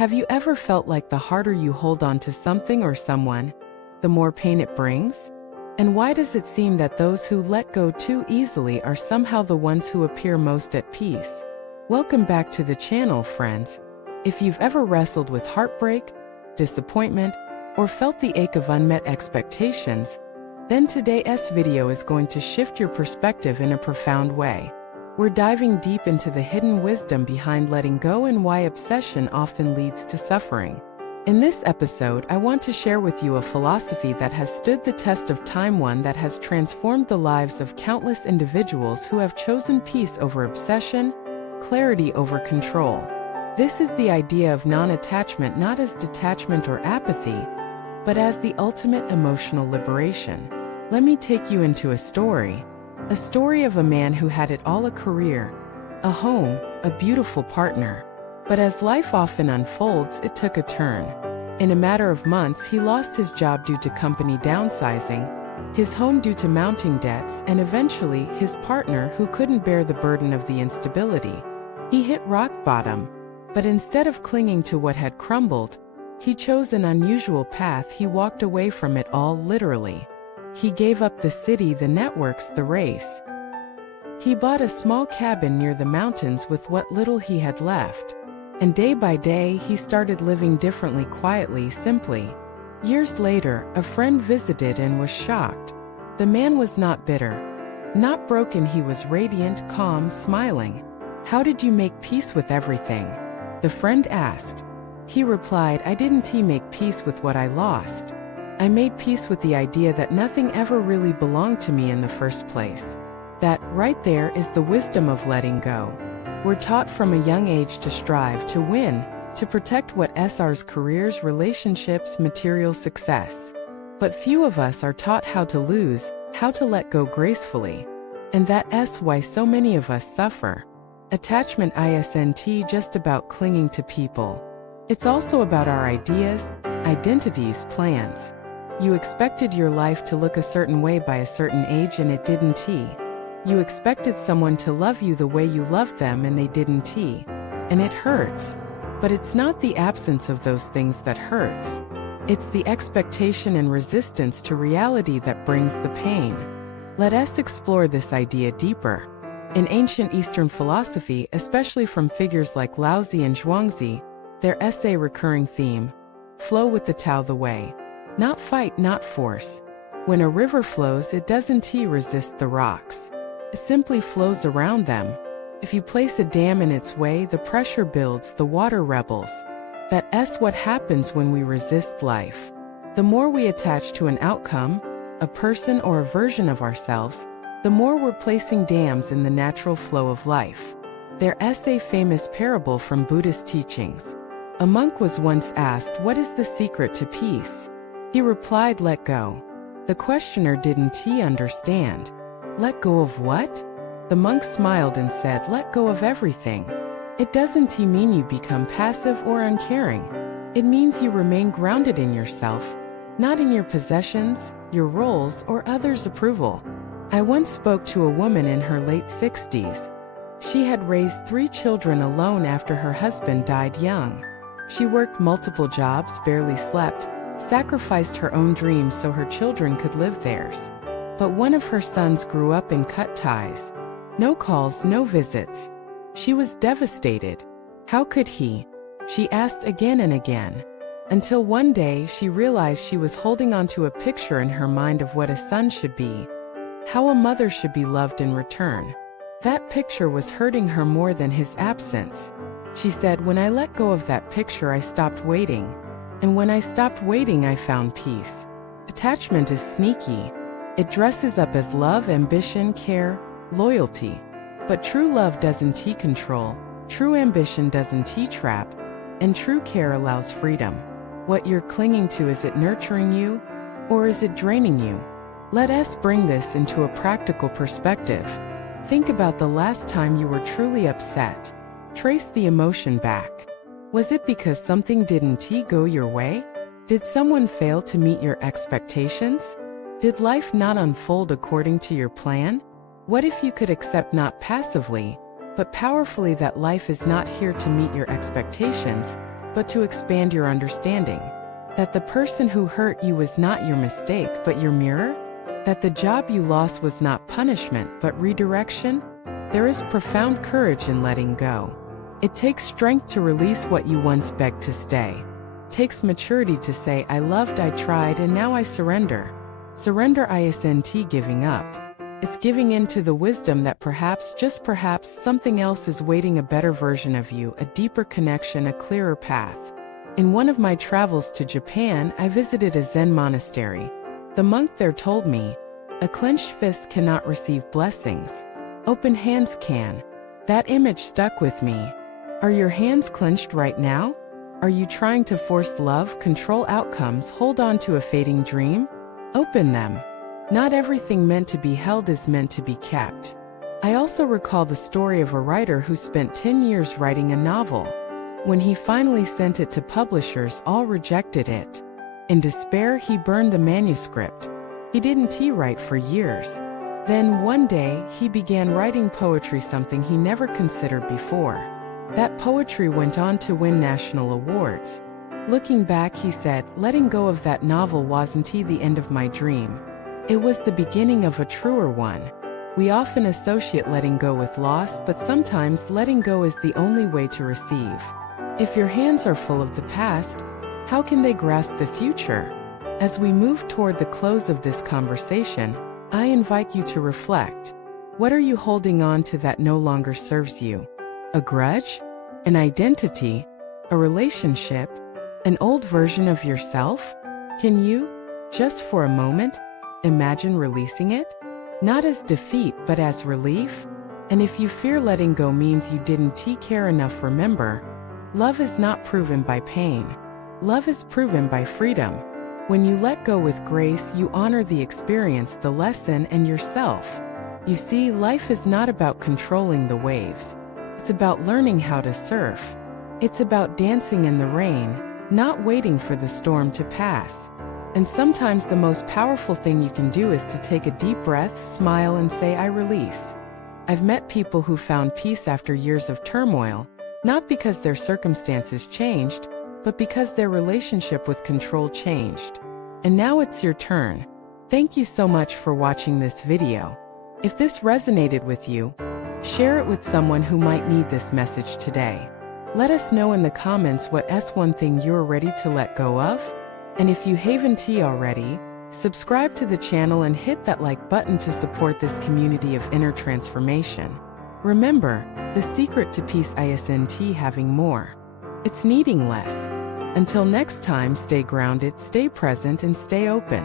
Have you ever felt like the harder you hold on to something or someone, the more pain it brings? And why does it seem that those who let go too easily are somehow the ones who appear most at peace? Welcome back to the channel, friends. If you've ever wrestled with heartbreak, disappointment, or felt the ache of unmet expectations, then today's video is going to shift your perspective in a profound way. We're diving deep into the hidden wisdom behind letting go and why obsession often leads to suffering. In this episode, I want to share with you a philosophy that has stood the test of time, one that has transformed the lives of countless individuals who have chosen peace over obsession, clarity over control. This is the idea of non-attachment, not as detachment or apathy, but as the ultimate emotional liberation. Let me take you into a story of a man who had it all: a career, a home, a beautiful partner. But as life often unfolds, it took a turn. In a matter of months, he lost his job due to company downsizing, his home due to mounting debts, and eventually his partner, who couldn't bear the burden of the instability. He hit rock bottom, but instead of clinging to what had crumbled, he chose an unusual path. He walked away from it all, literally. He gave up the city, the networks, the race. He bought a small cabin near the mountains with what little he had left. And day by day, he started living differently, quietly, simply. Years later, a friend visited and was shocked. The man was not bitter, not broken. He was radiant, calm, smiling. "How did you make peace with everything?" the friend asked. He replied, "I didn't make peace with what I lost. I made peace with the idea that nothing ever really belonged to me in the first place." That, right there, is the wisdom of letting go. We're taught from a young age to strive, to win, to protect what's ours: careers, relationships, material success. But few of us are taught how to lose, how to let go gracefully. And that's why so many of us suffer. Attachment isn't just about clinging to people. It's also about our ideas, identities, plans. You expected your life to look a certain way by a certain age, and it didn't. You expected someone to love you the way you loved them, and they didn't. And it hurts. But it's not the absence of those things that hurts. It's the expectation and resistance to reality that brings the pain. Let us explore this idea deeper. In ancient Eastern philosophy, especially from figures like Laozi and Zhuangzi, there's a recurring theme: flow with the Tao, the way. Not fight, not force. When a river flows, it doesn't resist the rocks. It simply flows around them. If you place a dam in its way, the pressure builds, the water rebels. That's what happens when we resist life. The more we attach to an outcome, a person, or a version of ourselves, the more we're placing dams in the natural flow of life. There's a famous parable from Buddhist teachings. A monk was once asked, "What is the secret to peace?" He replied, "Let go." The questioner didn't understand. "Let go of what?" The monk smiled and said, "Let go of everything." It doesn't mean you become passive or uncaring. It means you remain grounded in yourself, not in your possessions, your roles, or others' approval. I once spoke to a woman in her late 60s. She had raised 3 children alone after her husband died young. She worked multiple jobs, barely slept, sacrificed her own dreams so her children could live theirs. But one of her sons grew up and cut ties. No calls, no visits. She was devastated. How could he? She asked again and again. Until one day she realized she was holding on to a picture in her mind of what a son should be, how a mother should be loved in return. That picture was hurting her more than his absence. She said, "When I let go of that picture, I stopped waiting. And when I stopped waiting, I found peace." Attachment is sneaky. It dresses up as love, ambition, care, loyalty. But true love doesn't control, true ambition doesn't trap, and true care allows freedom. What you're clinging to, is it nurturing you, or is it draining you? Let us bring this into a practical perspective. Think about the last time you were truly upset. Trace the emotion back. Was it because something didn't go your way? Did someone fail to meet your expectations? Did life not unfold according to your plan? What if you could accept, not passively, but powerfully, that life is not here to meet your expectations, but to expand your understanding. That the person who hurt you was not your mistake, but your mirror? That the job you lost was not punishment, but redirection? There is profound courage in letting go. It takes strength to release what you once begged to stay. It takes maturity to say, I loved, I tried, and now I surrender. Surrender isn't giving up. It's giving in to the wisdom that perhaps, just perhaps, something else is waiting, a better version of you, a deeper connection, a clearer path. In one of my travels to Japan, I visited a Zen monastery. The monk there told me, a clenched fist cannot receive blessings. Open hands can. That image stuck with me. Are your hands clenched right now? Are you trying to force love, control outcomes, hold on to a fading dream? Open them. Not everything meant to be held is meant to be kept. I also recall the story of a writer who spent 10 years writing a novel. When he finally sent it to publishers, all rejected it. In despair, he burned the manuscript. He didn't write for years. Then, one day, he began writing poetry, something he never considered before. That poetry went on to win national awards. Looking back, he said, letting go of that novel wasn't the end of my dream. It was the beginning of a truer one. We often associate letting go with loss, but sometimes letting go is the only way to receive. If your hands are full of the past, how can they grasp the future? As we move toward the close of this conversation, I invite you to reflect. What are you holding on to that no longer serves you? A grudge? An identity? A relationship? An old version of yourself? Can you, just for a moment, imagine releasing it? Not as defeat, but as relief? And if you fear letting go means you didn't care enough, remember, love is not proven by pain. Love is proven by freedom. When you let go with grace, you honor the experience, the lesson, and yourself. You see, life is not about controlling the waves. It's about learning how to surf. It's about dancing in the rain, not waiting for the storm to pass. And sometimes the most powerful thing you can do is to take a deep breath, smile, and say, I release. I've met people who found peace after years of turmoil, not because their circumstances changed, but because their relationship with control changed. And now it's your turn. Thank you so much for watching this video. If this resonated with you, share it with someone who might need this message today. Let us know in the comments what's one thing you're ready to let go of. And if you haven't already, subscribe to the channel and hit that like button to support this community of inner transformation. Remember, the secret to peace isn't having more. It's needing less. Until next time, stay grounded, stay present, and stay open.